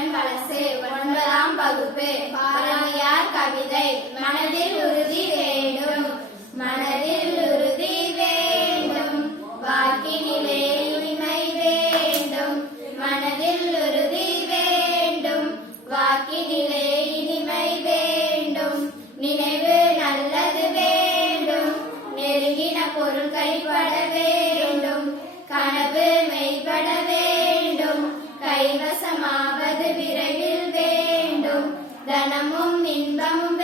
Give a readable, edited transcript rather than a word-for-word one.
மகன் வலசு. 9ஆம் வகுப்பு. பாரதியார் கவிதை. மனதில் உறுதி வேண்டும், மனதில் உறுதி வேண்டும், வாக்கினிலே இனிமை வேண்டும், மனதில் உறுதி வேண்டும், வாக்கினிலே இனிமை வேண்டும், நினைவு நல்லது வேண்டும், நெருங்கின பொருள் கைப்பட வேண்டும், கனவு மெய்ப்பட வேண்டும், கைவசமாவது விரைவில் வேண்டும், தனமும் இன்பமும்